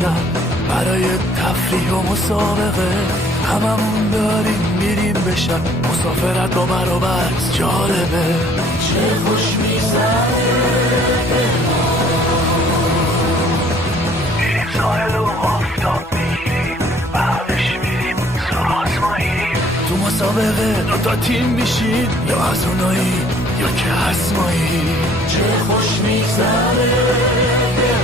امشب برای تفریح و مسابقه هممون داریم میریم بشن مسافرت با برابر جالبه چه خوش میزنه میریم ساحل و آفتاب میگیریم بعدش میریم سراز ماییم تو مسابقه دوتا تیم میشید یا از اونایی یا که از مایی چه خوش میگذره